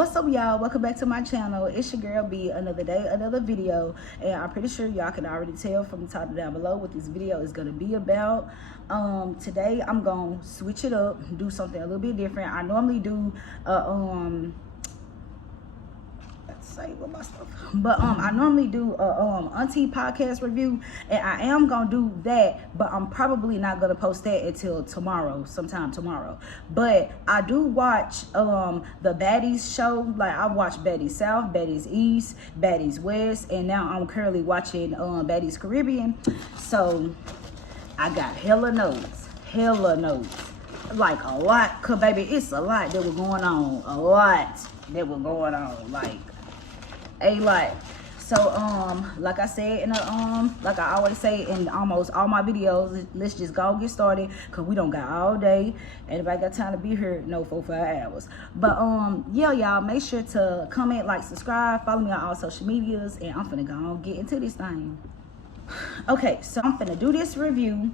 What's up, y'all? Welcome back to my channel. It's your girl B. Another day, another video, and I'm pretty sure y'all can already tell from the title down below what this video is going to be about. Today I'm gonna switch it up, do something a little bit different. I normally do I normally do a auntie podcast review, and I am gonna do that, but I'm probably not gonna post that until tomorrow, sometime tomorrow. But I do watch the Baddies show. Like, I watch Baddies South, Baddies East, Baddies West, and now I'm currently watching Baddies Caribbean. So I got hella notes, like a lot, cause baby, it's a lot that was going on, like a lot. So like I said in the like I always say in almost all my videos, let's just go get started, cause we don't got all day, and if I got time to be here, no 4-5 hours. But yeah, y'all, make sure to comment, like, subscribe, follow me on all social medias, and I'm finna go on get into this thing. Okay, so I'm finna do this review,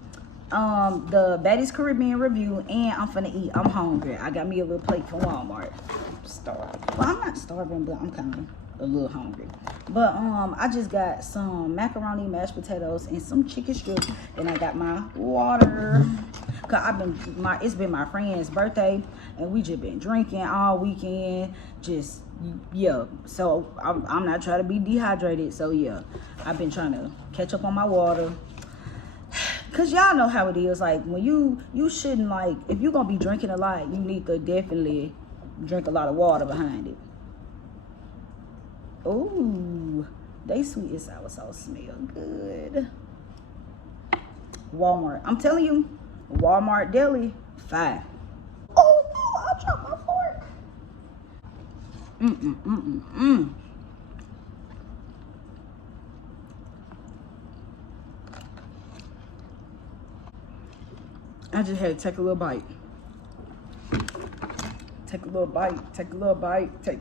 the Baddies Caribbean review, and I'm finna eat. I'm hungry. I got me a little plate from Walmart. I'm starving. Well, I'm not starving, but I'm kind of a little hungry. But I just got some macaroni, mashed potatoes, and some chicken strips, and I got my water, cause it's been my friend's birthday, and we just been drinking all weekend. Just, yeah, so I'm not trying to be dehydrated. So yeah, I've been trying to catch up on my water, cause y'all know how it is. Like, when you shouldn't, like, if you're gonna be drinking a lot, you need to definitely drink a lot of water behind it. Ooh, they sweet and sour sauce smell good. Walmart, I'm telling you, Walmart deli, fire. Oh no, I dropped my fork. I just had to take a little bite. Take a little bite. Take a little bite. Take.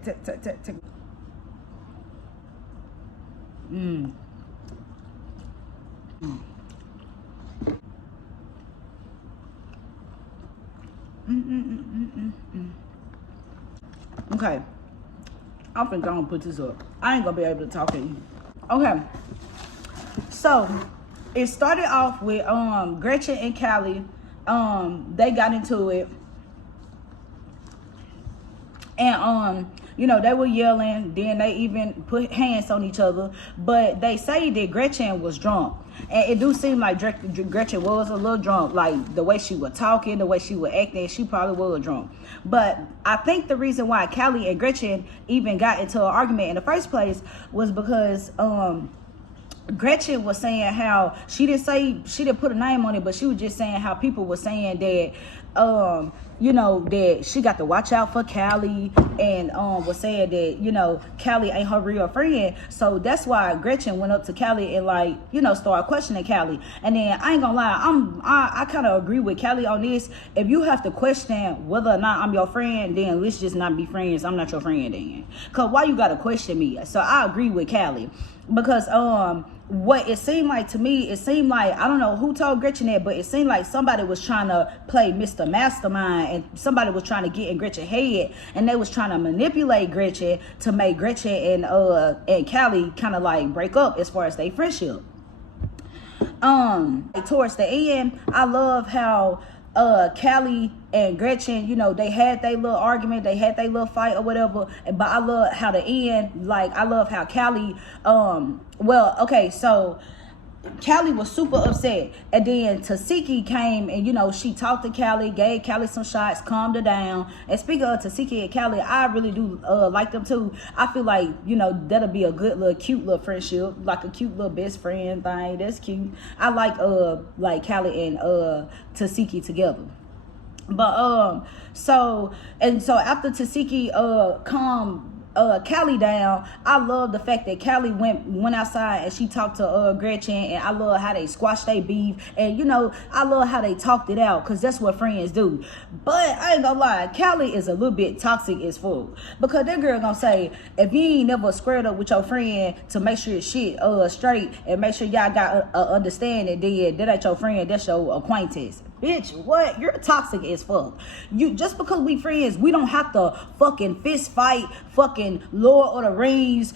Okay, I'm finna go and put this up. I ain't gonna be able to talk to you. Okay, so it started off with Gretchen and Callie. They got into it, and you know, they were yelling, then they even put hands on each other. But they say that Gretchen was drunk, and it do seem like Gretchen was a little drunk. Like, the way she was talking, the way she was acting, she probably was drunk. But I think the reason why Callie and Gretchen even got into an argument in the first place was because Gretchen was saying how she didn't put a name on it, but she was just saying how people were saying that you know, that she got to watch out for Callie, and was saying that, you know, Callie ain't her real friend. So that's why Gretchen went up to Callie and, like, you know, started questioning Callie. And then I ain't gonna lie, I kind of agree with Callie on this. If you have to question whether or not I'm your friend, then let's just not be friends. I'm not your friend then, cause why you gotta question me? So I agree with Callie, because what it seemed like to me, it seemed like, I don't know who told Gretchen that, but it seemed like somebody was trying to play Mr. Mastermind, and somebody was trying to get in Gretchen's head, and they was trying to manipulate Gretchen to make Gretchen and Callie kind of like break up as far as their friendship. Towards the end, I love how Callie and Gretchen, you know, they had their little argument, they had their little fight or whatever. But I love how the end, like, I love how Callie, well, okay, so Callie was super upset, and then Tasiki came, and, you know, she talked to Callie, gave Callie some shots, calmed her down. And speaking of Tasiki and Callie, I really do like them too. I feel like, you know, that'll be a good little cute little friendship, like a cute little best friend thing. That's cute. I like Callie and Tasiki together. But so after Tasiki calmed Callie down, I love the fact that Callie went outside and she talked to Gretchen, and I love how they squashed their beef, and, you know, I love how they talked it out, because that's what friends do. But I ain't gonna lie, Callie is a little bit toxic as fuck, because that girl gonna say, if you ain't never squared up with your friend to make sure shit straight and make sure y'all got a understanding, then that ain't your friend, that's your acquaintance. bitch, what? You're toxic as fuck. You just because we friends, we don't have to fucking fist fight, fucking Lord of the Rings,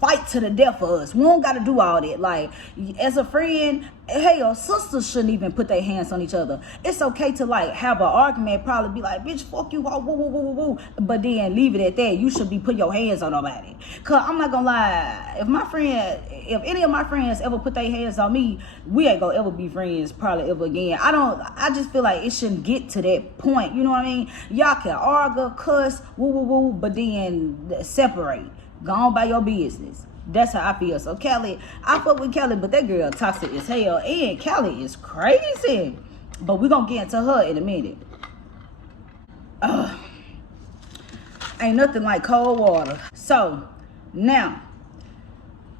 fight to the death for us. We don't gotta do all that. Like, as a friend, hell, sisters shouldn't even put their hands on each other. It's okay to like have an argument, probably be like, bitch, fuck you, woo, woo, woo, woo, woo, but then leave it at that. You should be putting your hands on nobody. Cause I'm not gonna lie, if any of my friends ever put their hands on me, we ain't gonna ever be friends probably ever again. I just feel like it shouldn't get to that point. You know what I mean? Y'all can argue, cuss, woo, woo, woo, but then separate. Go on by your business. That's how I feel. So Kelly, I fuck with Kelly, but that girl toxic as hell. And Kelly is crazy. But we're going to get into her in a minute. Ain't nothing like cold water. So, now,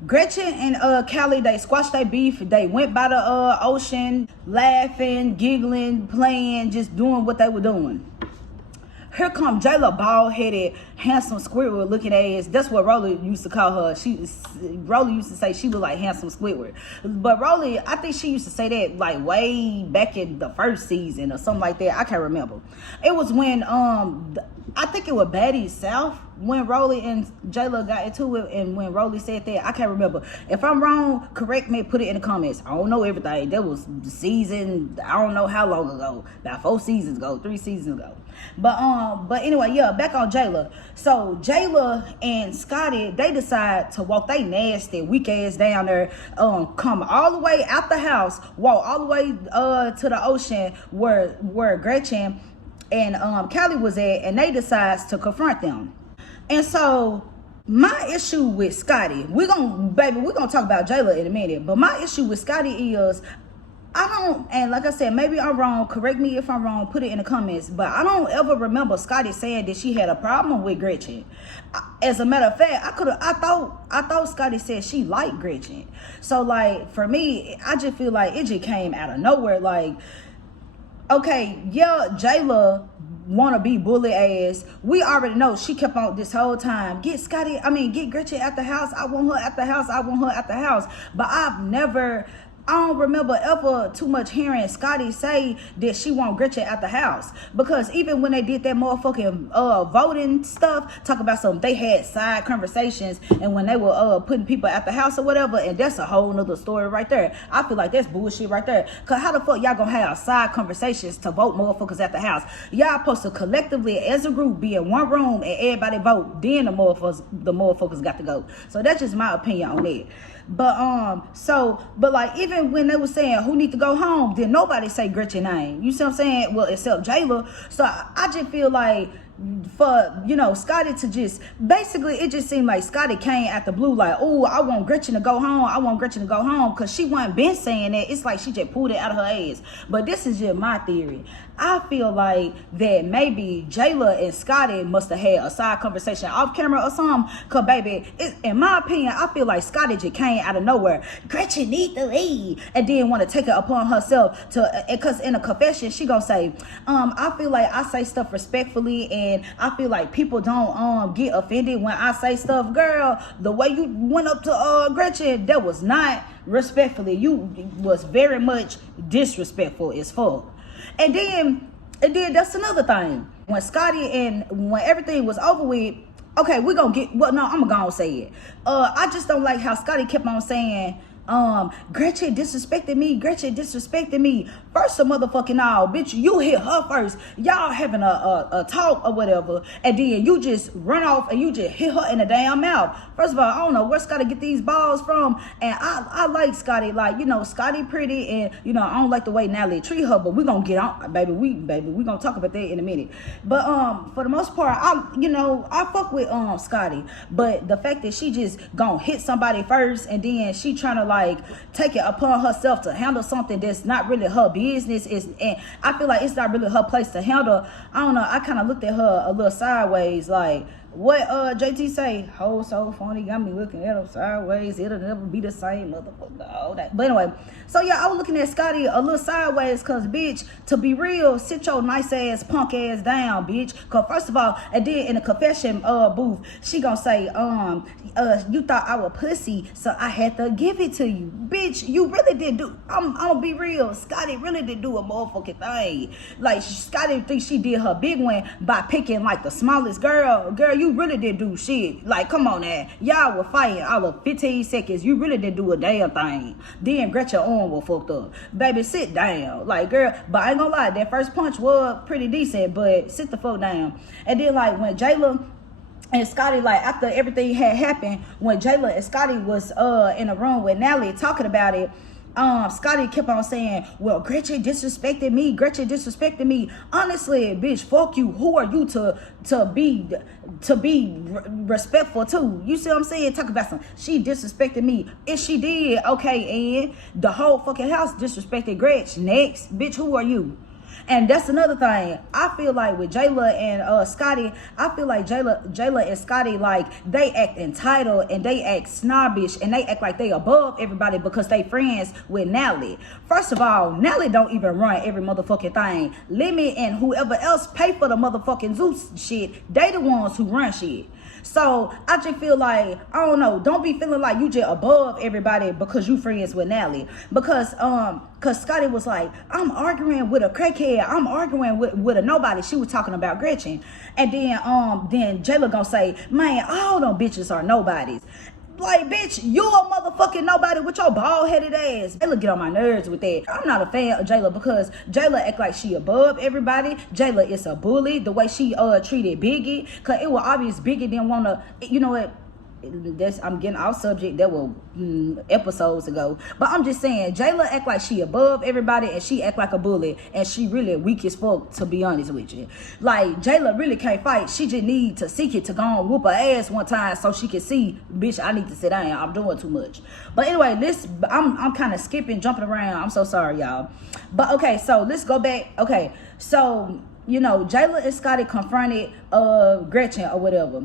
Gretchen and Kelly, they squashed their beef. They went by the ocean, laughing, giggling, playing, just doing what they were doing. Here come Jayla, bald-headed, handsome Squidward looking ass. That's what Rolly used to call her. Rolly used to say she looked like handsome Squidward. But Rolly, I think she used to say that like way back in the first season or something like that. I can't remember. It was when I think it was Baddie South when Rolly and Jayla got into it, and when Rolly said that. I can't remember. If I'm wrong, correct me, put it in the comments. I don't know everything. That was the season, I don't know how long ago. About 4 seasons ago, 3 seasons ago. But anyway, yeah, back on Jayla. So Jayla and Scotty, they decide to walk they nasty weak ass down there, come all the way out the house, walk all the way to the ocean where Gretchen and Kelly was at, and they decides to confront them. And so my issue with Scotty, we're gonna talk about Jayla in a minute, but my issue with Scotty is, and like I said, maybe I'm wrong, correct me if I'm wrong, put it in the comments, but I don't ever remember Scotty saying that she had a problem with Gretchen. As a matter of fact, I thought Scotty said she liked Gretchen. So like, for me, I just feel like it just came out of nowhere. Like, okay, yeah, Jayla wanna be bully ass. We already know she kept on this whole time. Get Gretchen at the house. I want her at the house. I want her at the house. But I don't remember ever too much hearing Scotty say that she want Gretchen at the house. Because even when they did that motherfucking voting stuff, talk about they had side conversations, and when they were putting people at the house or whatever, and that's a whole nother story right there. I feel like that's bullshit right there. Cause how the fuck y'all gonna have side conversations to vote motherfuckers at the house? Y'all supposed to collectively as a group be in one room and everybody vote, then the motherfuckers got to go. So that's just my opinion on it. But like, even when they were saying who need to go home, then nobody say Gretchen name. You see what I'm saying? Well, except Jayla. So I just feel like, for Scotty to just basically, it just seemed like Scotty came at the blue like, oh, I want Gretchen to go home, because she wasn't been saying that. It's like she just pulled it out of her ass. But this is just my theory. I feel like that maybe Jayla and Scotty must have had a side conversation off camera or something. Cause baby, in my opinion, I feel like Scotty just came out of nowhere. Gretchen need to leave, and then want to take it upon herself to, because in a confession she gonna say, I feel like I say stuff respectfully, and I feel like people don't get offended when I say stuff. Girl, the way you went up to Gretchen, that was not respectfully. You was very much disrespectful as fuck. And then that's another thing. When when everything was over with, okay, I'm gonna go and say it. I just don't like how Scotty kept on saying, Gretchen disrespected me. First of motherfucking all, bitch, you hit her first. Y'all having a talk or whatever, and then you just run off and you just hit her in the damn mouth. First of all, I don't know where Scotty get these balls from, and I like Scotty. Like, Scotty pretty, and I don't like the way Natalie treat her, but we gonna get on, baby. We gonna talk about that in a minute. But for the most part, I fuck with Scotty, but the fact that she just gonna hit somebody first, and then she trying to like take it upon herself to handle something that's not really her business, and I feel like it's not really her place to handle. I don't know, I kind of looked at her a little sideways, like, What JT say? Ho so funny, got me looking at him sideways. It'll never be the same, motherfucker. All that. But anyway, so yeah, I was looking at Scotty a little sideways, cause bitch, to be real, sit your nice ass punk ass down, bitch. Cause first of all, and then in the confession booth, she gonna say, you thought I was pussy, so I had to give it to you. Bitch, you really did do, I'm gonna be real, Scotty really did do a motherfucking thing. Like, Scotty thinks she did her big one by picking like the smallest girl. Girl, you really did do shit. Like, come on now. Y'all were fighting all of 15 seconds. You really did do a damn thing. Then Gretchen arm was fucked up. Baby, sit down. Like, girl, but I ain't gonna lie, that first punch was pretty decent, but sit the fuck down. And then like when Jayla and Scotty, like after everything had happened, when Jayla and Scotty was in a room with Nally talking about it, Scotty kept on saying, well, Gretchen disrespected me. Gretchen disrespected me. Honestly, bitch, fuck you. Who are you to be respectful to? You see what I'm saying? Talk about some, she disrespected me. If she did, okay, and the whole fucking house disrespected Gretchen. Next, bitch, who are you? And that's another thing. I feel like with Jayla and Scotty, I feel like Jayla and Scotty, like, they act entitled and they act snobbish and they act like they above everybody because they friends with Nally. First of all, Nally don't even run every motherfucking thing. Lemmy and whoever else pay for the motherfucking Zeus shit, they the ones who run shit. So I just feel like, I don't know, don't be feeling like you just above everybody because you friends with Nally. Because Scotty was like, I'm arguing with a crackhead, I'm arguing with a nobody. She was talking about Gretchen. And then Jayla gonna say, man, all them bitches are nobodies. Like, bitch, you a motherfucking nobody with your bald-headed ass. Jayla get on my nerves with that. I'm not a fan of Jayla because Jayla act like she above everybody. Jayla is a bully. The way she treated Biggie, because it was obvious Biggie didn't want to, you know what, I'm getting off subject. That was episodes ago, but I'm just saying Jayla act like she above everybody and she act like a bully, and she really weak as fuck, to be honest with you. Like, Jayla really can't fight. She just need to seek it to go and whoop her ass one time so she can see, bitch, I need to sit down, I'm doing too much. But anyway, I'm kind of skipping, jumping around. I'm so sorry, y'all. But okay, so let's go back. Okay, so you know, Jayla and Scotty confronted Gretchen or whatever.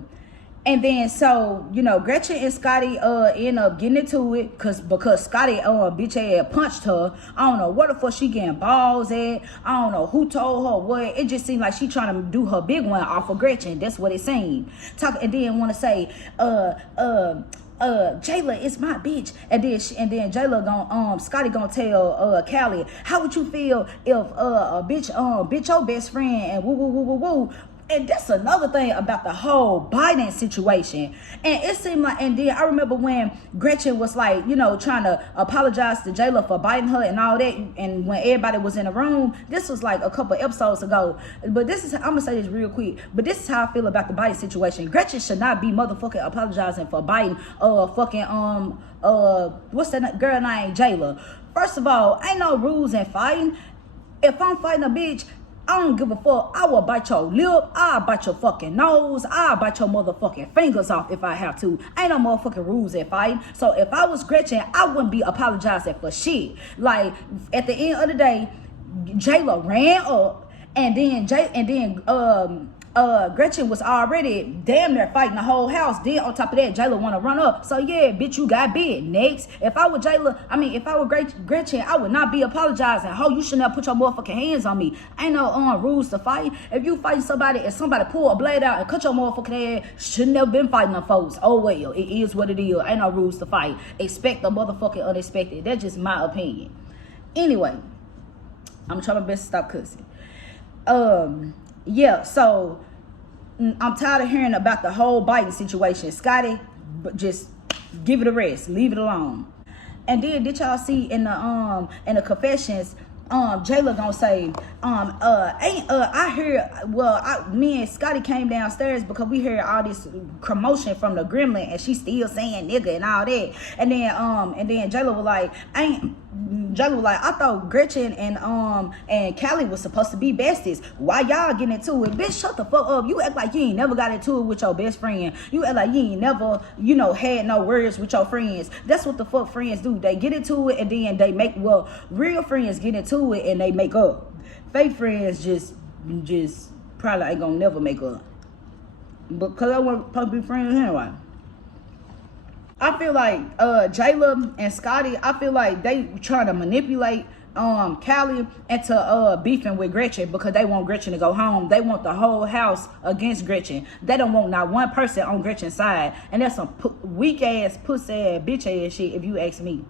And then, so, you know, Gretchen and Scotty end up getting into it because Scotty bitch had punched her. I don't know where the fuck she getting balls at. I don't know who told her what. It just seemed like she trying to do her big one off of Gretchen. That's what it seemed. And then want to say, Jayla is my bitch. And then Jayla Scotty gonna tell Callie, how would you feel if a bitch your best friend and woo. And that's another thing about the whole Biden situation. And it seemed like, and then I remember when Gretchen was like, you know, trying to apologize to Jayla for biting her and all that. And when everybody was in the room, this was like a couple episodes ago. But this is, I'm gonna say this real quick, but this is how I feel about the Biden situation. Gretchen should not be motherfucking apologizing for biting what's that girl named Jayla. First of all, ain't no rules in fighting. If I'm fighting a bitch, I don't give a fuck. I will bite your lip. I'll bite your fucking nose. I'll bite your motherfucking fingers off if I have to. Ain't no motherfucking rules in fighting. So if I was Gretchen, I wouldn't be apologizing for shit. Like, at the end of the day, Jayla ran up, and then Gretchen was already damn near fighting the whole house. Then on top of that, Jayla want to run up. So yeah, bitch, you got bit. Next, if I were Gretchen, I would not be apologizing. Ho, you shouldn't have put your motherfucking hands on me. Ain't no rules to fight. If you fighting somebody and somebody pull a blade out and cut your motherfucking head, shouldn't have been fighting them folks. Oh well, it is what it is. Ain't no rules to fight. Expect the motherfucking unexpected. That's just my opinion. Anyway, I'm trying my best to stop cussing. Yeah, so I'm tired of hearing about the whole Biden situation. Scotty, just give it a rest, leave it alone. And then did y'all see in the confessions, Jayla gonna say, I heard, me and Scotty came downstairs because we heard all this commotion from the gremlin, and she still saying nigga and all that. And then Jayla was like, I thought Gretchen and Callie was supposed to be besties. Why y'all getting into it? Bitch, shut the fuck up. You act like you ain't never got into it with your best friend. You act like you ain't never, had no words with your friends. That's what the fuck friends do. They get into it and then they make, real friends get into it and they make up. Fake friends just probably ain't gonna never make up. because I wasn't supposed to be friends anyway. I feel like Jayla and Scotty, I feel like they trying to manipulate Callie into beefing with Gretchen because they want Gretchen to go home. They want the whole house against Gretchen. They don't want not one person on Gretchen's side. And that's some weak ass, pussy ass, bitch ass shit if you ask me.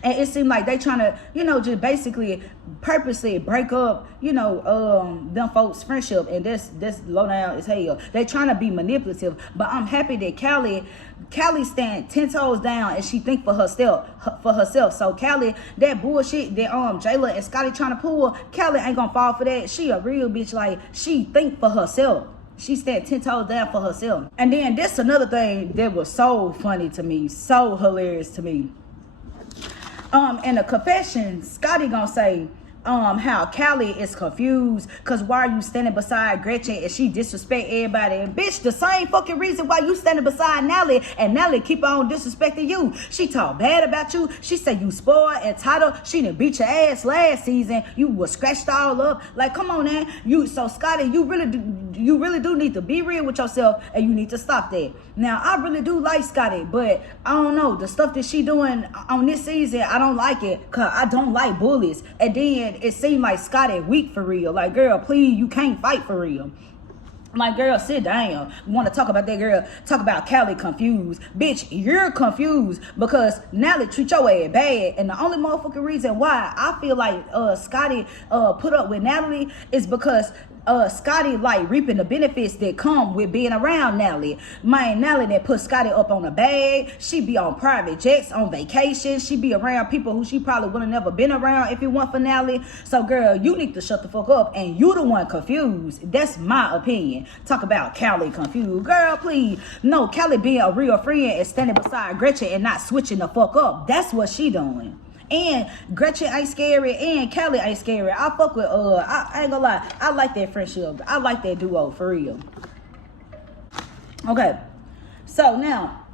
And it seemed like they trying to, just basically purposely break up, them folks' friendship. And that's low down as hell. They trying to be manipulative. But I'm happy that Callie stand 10 toes down and she think for herself. So Callie, that bullshit that Jayla and Scotty trying to pull, Callie ain't gonna fall for that. She a real bitch. Like, she think for herself. She stand 10 toes down for herself. And then this another thing that was so funny to me, so hilarious to me. In the confession, Scotty gonna say how Callie is confused because why are you standing beside Gretchen and she disrespect everybody? And bitch, the same fucking reason why you standing beside Nelly and Nelly keep on disrespecting you. She talk bad about you. She said you spoiled, entitled. She done beat your ass last season. You was scratched all up. Like, come on, man. So Scotty, you really do need to be real with yourself and you need to stop that. Now, I really do like Scotty, but I don't know. The stuff that she doing on this season, I don't like it because I don't like bullies. And then it seemed like Scotty weak for real. Like, girl, please, you can't fight for real. Like, girl, sit down. You want to talk about that, girl? Talk about Callie confused. Bitch, you're confused because Natalie treat your ass bad. And the only motherfucking reason why I feel like Scotty put up with Natalie is because Scotty like reaping the benefits that come with being around Natalie. My Natalie that put Scotty up on a bag. She be on private jets, on vacation. She be around people who she probably would have never been around if it weren't for Natalie. So girl, you need to shut the fuck up and you the one confused. That's my opinion. Talk about Callie confused. Girl, please. No, Callie being a real friend and standing beside Gretchen and not switching the fuck up. That's what she doing. And Gretchen ain't scary and Callie ain't scary. I fuck with I ain't gonna lie, I like that friendship. I like that duo for real. Okay, so now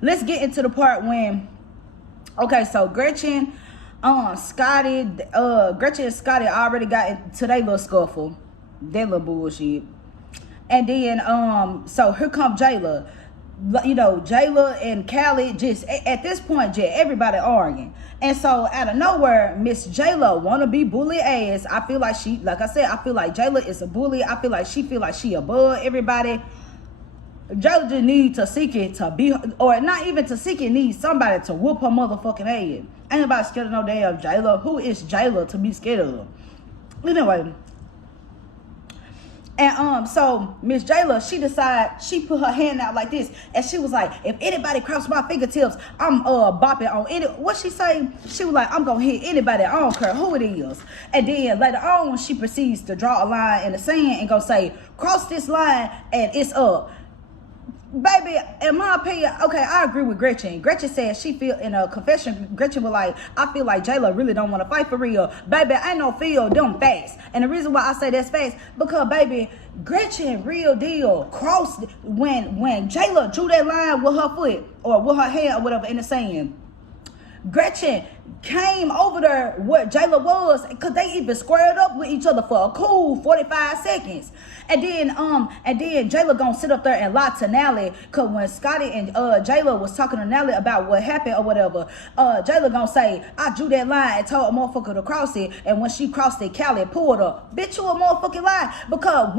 let's get into the part when so Gretchen and Scotty already got into their little scuffle, their little bullshit. And then so here come Jayla. Jayla and Callie just at this point, everybody arguing. And so out of nowhere, Miss Jayla wanna be bully ass. I feel like I feel like Jayla is a bully. I feel like she above everybody. Jayla just need to seek it to be, or not even to seek it, needs somebody to whoop her motherfucking ass. Ain't nobody scared of no damn Jayla. Who is Jayla to be scared of? Anyway. And so Miss Jayla, she put her hand out like this, and she was like, if anybody crosses my fingertips, I'm bopping on any. What she say? She was like, I'm gonna hit anybody, I don't care who it is. And then later on, she proceeds to draw a line in the sand and go say, cross this line and it's up. Baby, in my opinion, okay, I agree with Gretchen. Gretchen said she feel in a confession, Gretchen was like, I feel like Jayla really don't want to fight for real. Baby, I ain't no feel them fast. And the reason why I say that's fast, because baby, Gretchen real deal crossed when Jayla drew that line with her foot or with her hand or whatever in the sand. Gretchen came over there what Jayla was, because they even squared up with each other for a cool 45 seconds. And then Jayla gonna sit up there and lie to Nally, because when Scotty and Jayla was talking to Nally about what happened or whatever, Jayla gonna say, I drew that line and told a motherfucker to cross it, and when she crossed it, Callie pulled her. Bitch, you a motherfucking lie. Because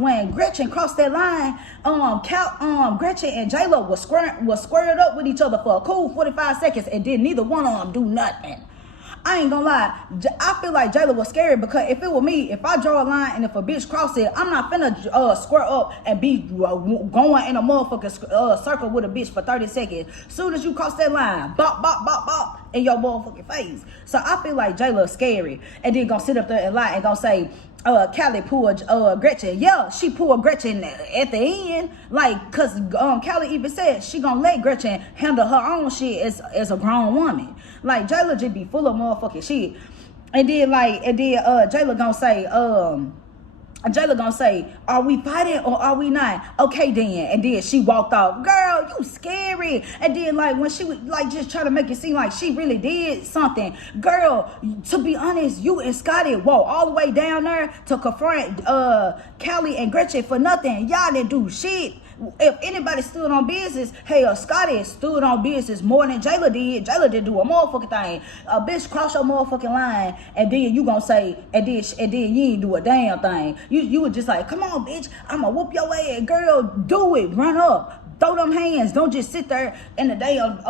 when Gretchen crossed that line, Gretchen and Jayla was squared up with each other for a cool 45 seconds, and then neither one of them do nothing. I ain't gonna lie, I feel like Jayla was scary, because if it were me, if I draw a line and if a bitch cross it, I'm not finna square up and be going in a motherfucking circle with a bitch for 30 seconds. Soon as you cross that line, bop, bop, bop, bop, in your motherfucking face. So I feel like Jayla's scary, and then gonna sit up there and lie and gonna say, Callie pulled Gretchen. Yeah, she pulled Gretchen at the end, like, cause Callie even said she gonna let Gretchen handle her own shit as a grown woman. Like, Jayla just be full of motherfucking shit. And then Jayla gonna say, are we fighting or are we not? Okay then. And then she walked off. Girl, you scary. And then like when she was like just trying to make it seem like she really did something. Girl, to be honest, you and Scotty walked all the way down there to confront Callie and Gretchen for nothing. Y'all didn't do shit. If anybody stood on business, hell, Scotty stood on business more than Jayla did. Jayla didn't do a motherfucking thing. A bitch cross your motherfucking line, and then you gonna say, and then you ain't do a damn thing. You were just like, come on, bitch, I'ma whoop your ass, girl. Do it, run up. Throw them hands. Don't just sit there in the damn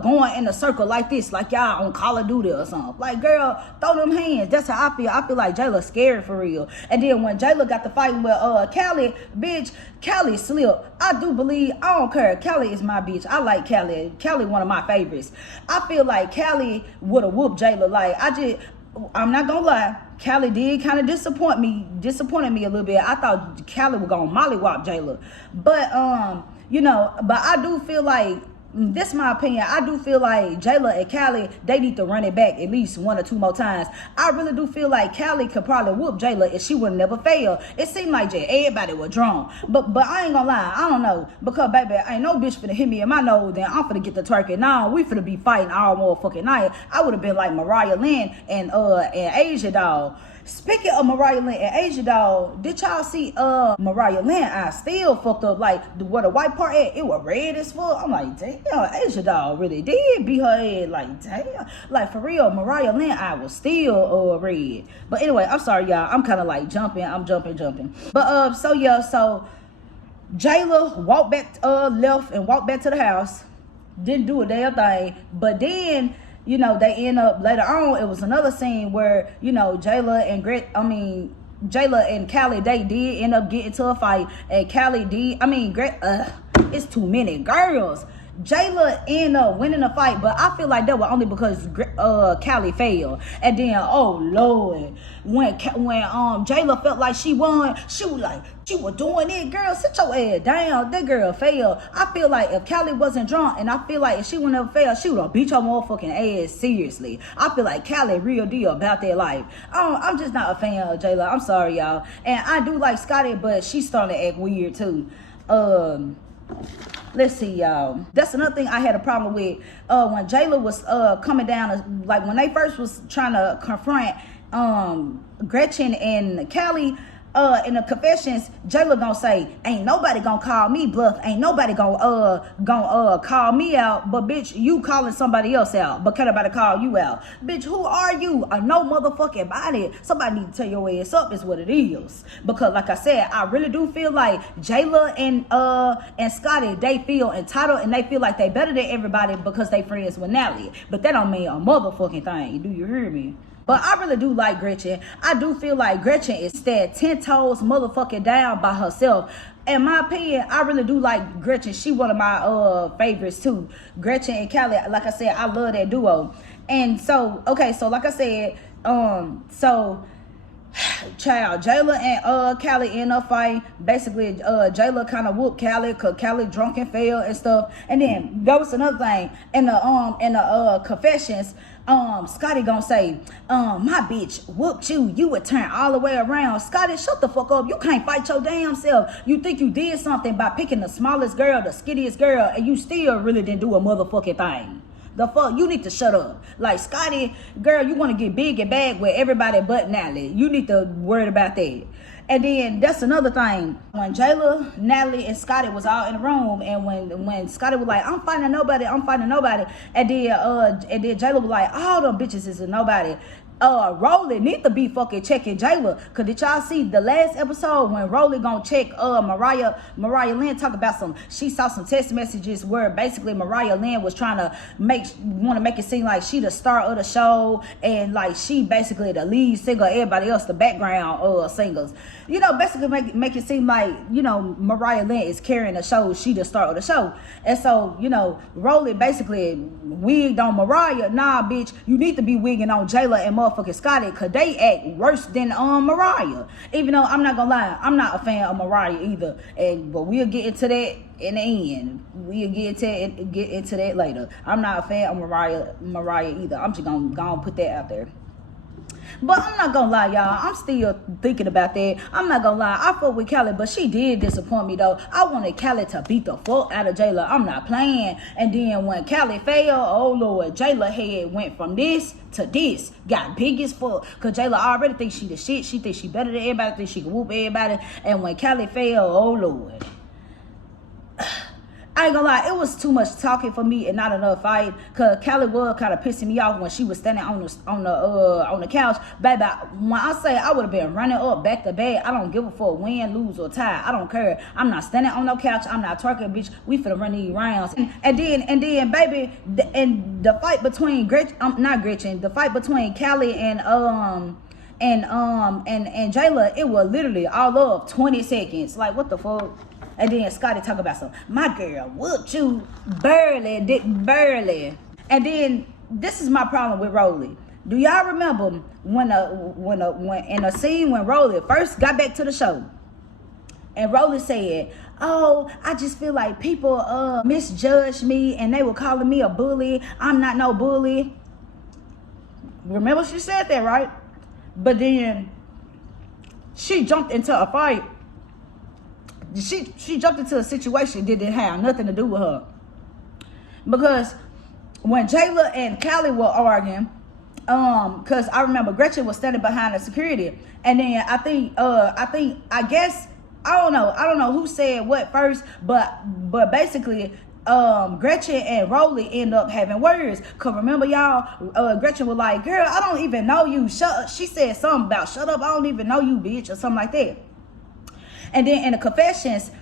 going in a circle like this, like y'all on Call of Duty or something. Like, girl, throw them hands. That's how I feel. I feel like Jayla scared for real. And then when Jayla got the fight with Callie, bitch, Callie slipped. I do believe, I don't care. Callie is my bitch. I like Callie. Callie one of my favorites. I feel like Callie would have whooped Jayla. Like, I'm not gonna lie, Callie did kind of disappointed me a little bit. I thought Callie was gonna mollywop Jayla, but you know, but I do feel like, this is my opinion, I do feel like Jayla and Callie, they need to run it back at least 1 or 2 more times. I really do feel like Callie could probably whoop Jayla if she would never fail. It seemed like everybody was drunk. But I ain't gonna lie, I don't know. Because, baby, ain't no bitch finna hit me in my nose, then I'm finna get the turkey. Now we finna be fighting all motherfucking night. I would have been like Mariah Lynn and Asia Doll. Speaking of Mariah Lynn and Asia Doll, did y'all see Mariah Lynn? I still fucked up, like where the white part at, it was red as fuck. I'm like, damn, Asia Doll really did beat her head. Like, damn, like for real, Mariah Lynn I was still red. But anyway, I'm sorry y'all, I'm kind of like jumping. But so Jayla walked back left and walked back to the house, didn't do a damn thing. But then, you know, they end up later on, it was another scene where, you know, Jayla and Callie, they did end up getting to a fight. And Callie did, it's too many girls. Jayla ended up winning the fight, but I feel like that was only because Callie failed. And then, oh Lord, when Jayla felt like she won, she was like, she was doing it. Girl, sit your ass down. That girl failed. I feel like if Callie wasn't drunk, and I feel like if she would never fail, she would have beat your motherfucking ass seriously. I feel like Callie real deal about their life. I'm just not a fan of Jayla. I'm sorry, y'all. And I do like Scotty, but she's starting to act weird too. Let's see, y'all. That's another thing I had a problem with. When Jayla was coming down, like when they first was trying to confront Gretchen and Callie, in the confessions, Jayla gonna say, ain't nobody gonna call me bluff, ain't nobody gonna call me out, but bitch, you calling somebody else out, but can't nobody call you out. Bitch, who are you? No motherfucking body. Somebody need to tell your ass up is what it is. Because like I said, I really do feel like Jayla and Scotty, they feel entitled and they feel like they better than everybody because they friends with Natalie. But that don't mean a motherfucking thing. Do you hear me? But I really do like Gretchen. I do feel like Gretchen is stand 10 toes motherfucking down by herself. In my opinion, I really do like Gretchen. She one of my favorites too. Gretchen and Callie, like I said, I love that duo. And so, okay, so like I said, child, Jayla and Callie end up fighting. Basically, Jayla kind of whooped Callie because Callie drunk and fell and stuff. And then there was another thing in the confessions. Scotty gonna say, my bitch whooped you. You would turn all the way around. Scotty, shut the fuck up. You can't fight your damn self. You think you did something by picking the smallest girl, the skinniest girl, and you still really didn't do a motherfucking thing. The fuck, you need to shut up. Like, Scotty, girl, you want to get big and bad with everybody but Natalie. You need to worry about that. And then that's another thing. When Jayla, Natalie, and Scotty was all in the room, and when Scotty was like, I'm fighting nobody, and then Jayla was like, all them bitches is a nobody. Rolly need to be fucking checking Jayla. Cause did y'all see the last episode when Rolly gonna check Mariah Lynn talk about she saw some text messages where basically Mariah Lynn was trying to make it seem like she the star of the show and like she basically the lead singer, everybody else the background singers. You know, basically make it seem like, you know, Mariah Lynn is carrying the show, she the star of the show. And so, you know, Rolly basically wigged on Mariah. Nah, bitch, you need to be wigging on Jayla and motherfucking Scotty, cause they act worse than Mariah. Even though I'm not gonna lie, I'm not a fan of Mariah either. But we'll get into that in the end. We'll get into that later. I'm not a fan of Mariah either. I'm just gonna put that out there. But I'm not gonna lie, y'all. I'm still thinking about that. I'm not gonna lie. I fuck with Callie, but she did disappoint me though. I wanted Callie to beat the fuck out of Jayla. I'm not playing. And then when Callie failed, oh Lord, Jayla head went from this to this. Got big as fuck. Cause Jayla already thinks she the shit. She thinks she better than everybody. Thinks she can whoop everybody. And when Callie failed, oh Lord. I ain't gonna lie, it was too much talking for me and not enough fight. Cause Callie was kind of pissing me off when she was standing on the couch. Baby, when I say I would have been running up back to back, I don't give a fuck win, lose or tie. I don't care. I'm not standing on no couch. I'm not twerking, bitch. We finna run these rounds. And then, baby, the fight between the fight between Callie and Jayla, it was literally all of 20 seconds. Like, what the fuck? And then Scotty talk about some, my girl whooped you barely. And then this is my problem with Rolly. Do y'all remember when in a scene when Rolly first got back to the show, and Rolly said, "Oh, I just feel like people misjudged me and they were calling me a bully. I'm not no bully." Remember she said that, right? But then she jumped into a fight. She jumped into a situation that didn't have nothing to do with her. Because when Jayla and Callie were arguing, because I remember Gretchen was standing behind the security, and then I guess I don't know who said what first, but basically Gretchen and Rolly end up having words. Cause remember y'all, Gretchen was like, "Girl, I don't even know you." She said something about "shut up, I don't even know you, bitch," or something like that. And then in the confessions,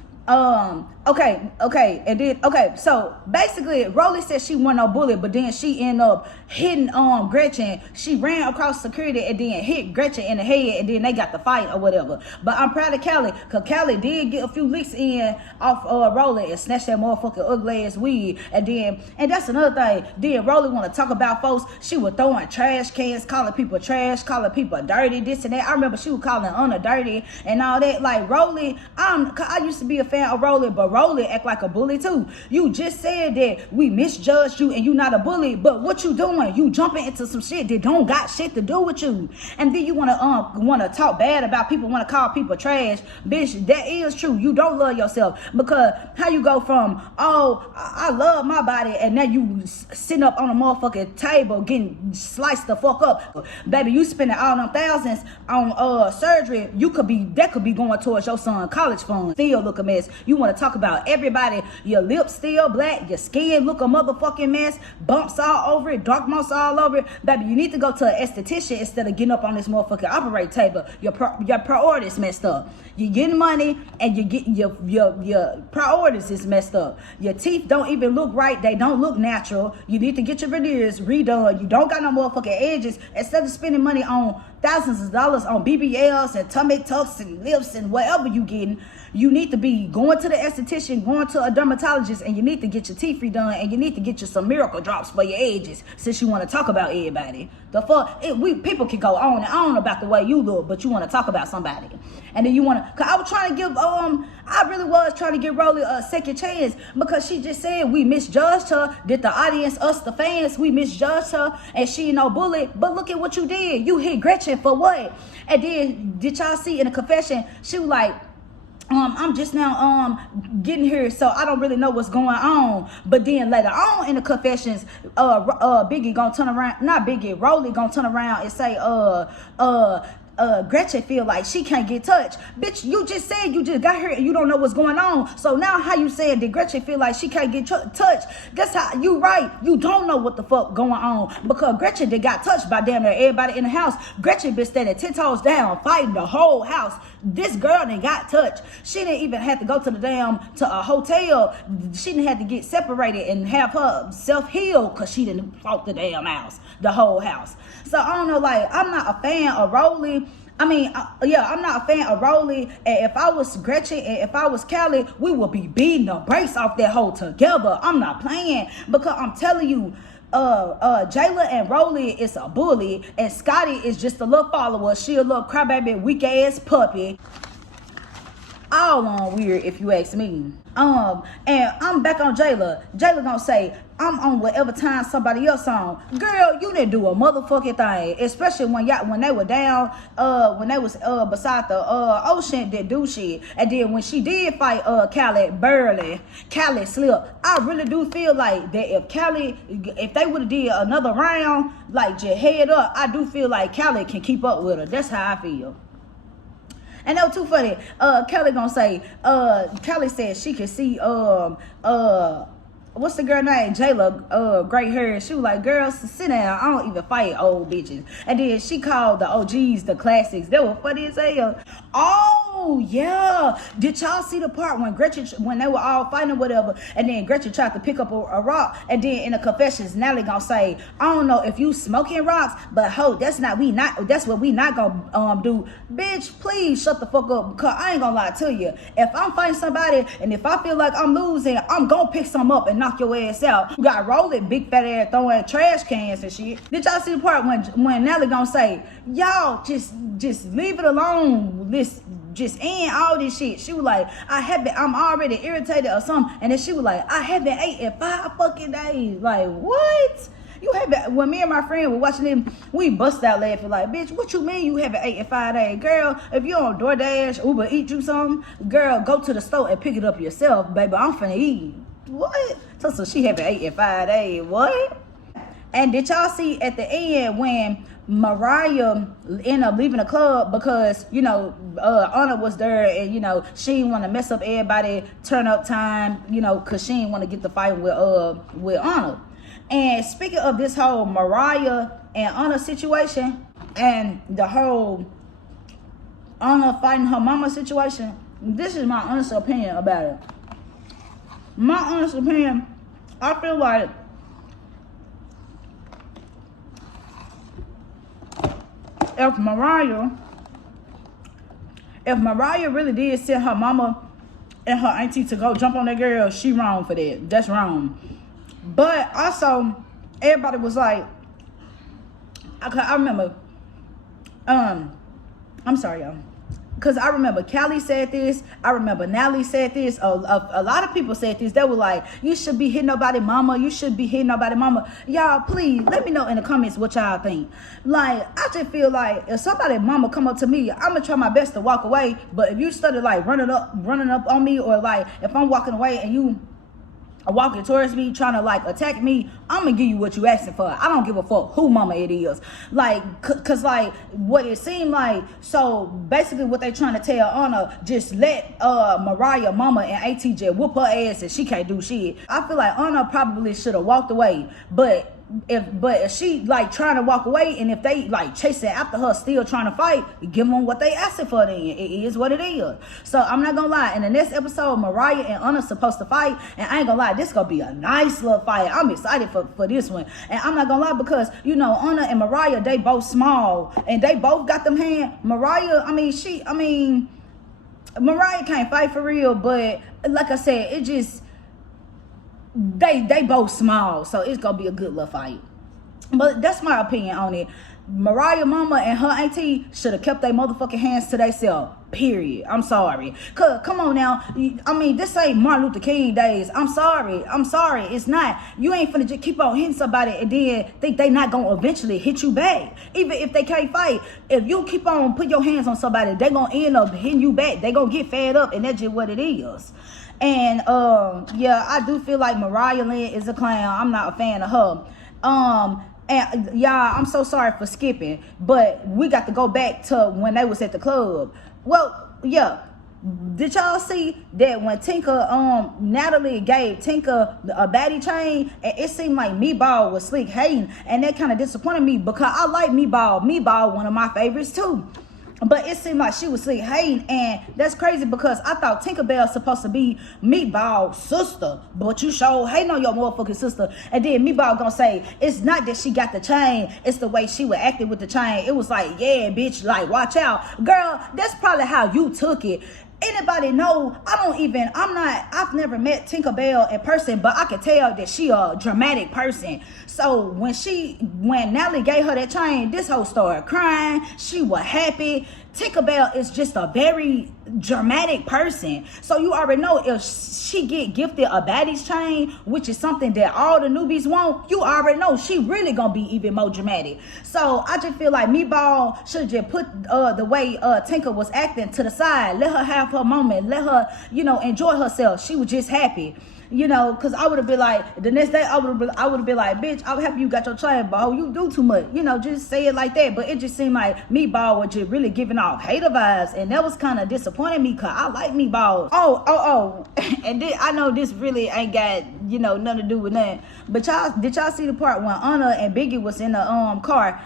so basically Rolly said she wasn't no bully, but then she ended up hitting Gretchen. She ran across security and then hit Gretchen in the head, and then they got the fight or whatever. But I'm proud of Callie, cause Callie did get a few licks in off Rolly and snatch that motherfucking ugly ass wig. And that's another thing. Then Rolly want to talk about folks. She was throwing trash cans, calling people trash, calling people dirty, this and that. I remember she was calling Anna dirty and all that. Like Rolly, I used to be a fan of Rolly, but Rolly act like a bully too. You just said that we misjudged you and you not a bully, but what you doing? You jumping into some shit that don't got shit to do with you. And then you wanna talk bad about people, wanna call people trash. Bitch, that is true. You don't love yourself, because how you go from, "Oh, I love my body," and now you sitting up on a motherfucking table getting sliced the fuck up. Baby, you spending all them thousands on surgery. That could be going towards your son college fund. Still look a mess. You want to talk about everybody, your lips still black, your skin look a motherfucking mess, bumps all over it, dark marks all over it. Baby, you need to go to an esthetician instead of getting up on this motherfucking operating table. Your priorities messed up. You getting money and you get your priorities is messed up. Your teeth don't even look right. They don't look natural. You need to get your veneers redone. You don't got no motherfucking edges. Instead of spending money on thousands of dollars on BBLs and tummy tucks and lips and whatever you getting, you need to be going to the esthetician, going to a dermatologist, and you need to get your teeth redone, and you need to get you some miracle drops for your edges, since you want to talk about everybody. The fuck, people can go on and on about the way you look, but you want to talk about somebody. And then you want to, cause I was trying to give, I really was trying to give Rolly a second chance, because she just said we misjudged her. Did the audience, us the fans, we misjudged her, and she ain't no bully. But look at what you did. You hit Gretchen for what? And then did y'all see in the confession, she was like, I'm just now getting here, so I don't really know what's going on. But then later on in the confessions, Biggie gonna turn around, not Biggie, Rolly gonna turn around and say, Gretchen feel like she can't get touched. Bitch, you just said you just got here and you don't know what's going on. So now how you saying that Gretchen feel like she can't get touched? That's how you right. You don't know what the fuck going on, because Gretchen did got touched by damn near everybody in the house. Gretchen been standing 10 toes down, fighting the whole house. This girl done got touched. She didn't even have to go to a hotel. She didn't have to get separated and have her self-heal, because she didn't fought the damn house, the whole house. So I don't know, like, I'm not a fan of Rolly. I'm not a fan of Rolly. And if I was Gretchen and if I was Callie, we would be beating the brakes off that hoe together. I'm not playing, because I'm telling you, Jayla and Rolly is a bully, and Scotty is just a little follower. She a little crybaby, weak ass puppy. all on weird if you ask me. And I'm back on Jayla. Jayla gonna say, I'm on whatever time somebody else on. Girl, you didn't do a motherfucking thing. Especially when they were down, when they was beside the ocean, didn't do shit. And then when she did fight Callie slipped. I really do feel like that if they would have did another round, like just head up, I do feel like Callie can keep up with her. That's how I feel. And that was too funny. Kelly gonna say, Kelly said she could see what's the girl name? Jayla, great hair. She was like, girl, sit down. I don't even fight old bitches. And then she called the OGs the classics. They were funny as hell. Oh yeah. Did y'all see the part when they were all fighting or whatever, and then Gretchen tried to pick up a rock, and then in the confessions, Natalie gonna say, I don't know if you smoking rocks, but ho, that's what we not gonna do. Bitch, please shut the fuck up, because I ain't gonna lie to you. If I'm fighting somebody and if I feel like I'm losing, I'm gonna pick some up and knock your ass out. You got rolling big fat ass throwing trash cans and shit. Did y'all see the part when Natalie gonna say, y'all just leave it alone, just end all this shit? She was like, I'm already irritated or something. And then she was like, I haven't ate in 5 fucking days. Like, what? You haven't? When me and my friend were watching them, we bust out laughing like, bitch, what you mean you haven't ate in 5 days? Girl, if you on DoorDash, Uber eat you something, girl, go to the store and pick it up yourself, baby. I'm finna eat. What? So she haven't ate in 5 days. What? And did y'all see at the end when Mariah ended up leaving the club because, Anna was there and, she didn't want to mess up everybody turn up time, because she didn't want to get the fight with Anna. And speaking of this whole Mariah and Anna situation and the whole Anna fighting her mama situation, this is my honest opinion about it. My honest opinion, I feel like if Mariah really did send her mama and her auntie to go jump on that girl, she wrong for that. That's wrong. But also, everybody was like, I remember, I'm sorry, y'all. Because I remember Callie said this. I remember Natalie said this. A lot of people said this. They were like, you should be hitting nobody mama. You should be hitting nobody mama. Y'all, please, let me know in the comments what y'all think. Like, I just feel like if somebody mama come up to me, I'm going to try my best to walk away. But if you started like running up on me, or like if I'm walking away and you walking towards me trying to like attack me, I'm gonna give you what you asking for. I don't give a fuck who mama it is. Like, cause like what it seemed like, so basically what they trying to tell Anna, just let Mariah mama and ATJ whoop her ass and she can't do shit. I feel like Anna probably should have walked away, but if she like trying to walk away, and if they like chasing after her still trying to fight, give them what they asking for. Then it is what it is. So I'm not gonna lie, in the next episode Mariah and Anna supposed to fight, and I ain't gonna lie, this gonna be a nice little fight. I'm excited for this one. And I'm not gonna lie, because Anna and Mariah, they both small and they both got them hands. Mariah can't fight for real, but like I said, it just they both small, so it's gonna be a good little fight. But that's my opinion on it. Mariah mama and her auntie should have kept their motherfucking hands to themselves. Period. I'm sorry. Cause come on now. This ain't Martin Luther King days. I'm sorry. It's not. You ain't finna just keep on hitting somebody and then think they not gonna eventually hit you back. Even if they can't fight. If you keep on putting your hands on somebody, they gonna end up hitting you back. They gonna get fed up, and that's just what it is. And yeah, I do feel like Mariah Lynn is a clown. I'm not a fan of her. And y'all, I'm so sorry for skipping, but we got to go back to when they was at the club. Well, yeah. Did y'all see that when Natalie gave Tinker a baddie chain, and it seemed like Meatball was slick hating, and that kind of disappointed me because I like Meatball. Meatball, one of my favorites too. But it seemed like she was slick hating, and that's crazy because I thought Tinkerbell's supposed to be Meatball's sister, but you sure hating on your motherfucking sister. And then Meatball gonna say, it's not that she got the chain, it's the way she was acting with the chain. It was like, yeah, bitch, like, watch out. Girl, that's probably how you took it. Anybody know, I've never met Tinkerbell in person, but I can tell that she a dramatic person. So when Natalie gave her that chain, this hoe started crying. She was happy. Tinkerbell is just a very dramatic person. So you already know if she get gifted a Baddie's chain, which is something that all the newbies want, you already know she really gonna be even more dramatic. So I just feel like Meatball should just put the way Tinker was acting to the side. Let her have her moment. Let her, you know, enjoy herself. She was just happy. You know, because I would have been like, the next day I would have been like, bitch, I'm happy you got your chain, but you do too much. You know, just say it like that. But it just seemed like Meatball was just really giving off hater vibes. And that was kind of disappointing me, because I like Meatballs. Oh. And then, I know this really ain't got, you know, nothing to do with nothing. But did y'all see the part when Anna and Biggie was in the car?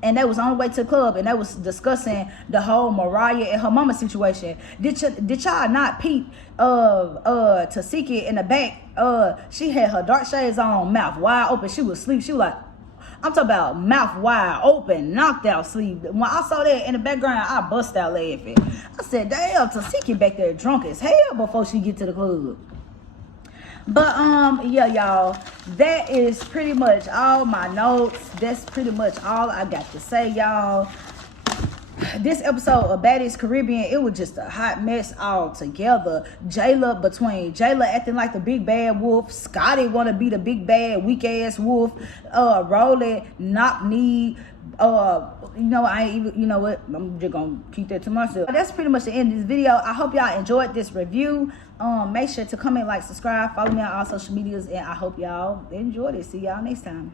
And they was on the way to the club, and they was discussing the whole Mariah and her mama situation. Did y'all not peep Tasiki in the back? She had her dark shades on, mouth wide open. She was asleep. She was like, I'm talking about mouth wide open, knocked out sleep. When I saw that in the background, I bust out laughing. I said, damn, Tasiki back there drunk as hell before she get to the club. But yeah, y'all, that is pretty much all my notes. That's pretty much all I got to say, y'all. This episode of Baddie's Caribbean, it was just a hot mess altogether. Between Jayla acting like the big bad wolf, Scotty want to be the big bad weak ass wolf, Rolly knock knee. You know, I ain't even, you know what, I'm just gonna keep that to myself. That's pretty much the end of this video. I hope y'all enjoyed this review. Make sure to comment, like, subscribe, follow me on all social medias, and I hope y'all enjoyed it. See y'all next time.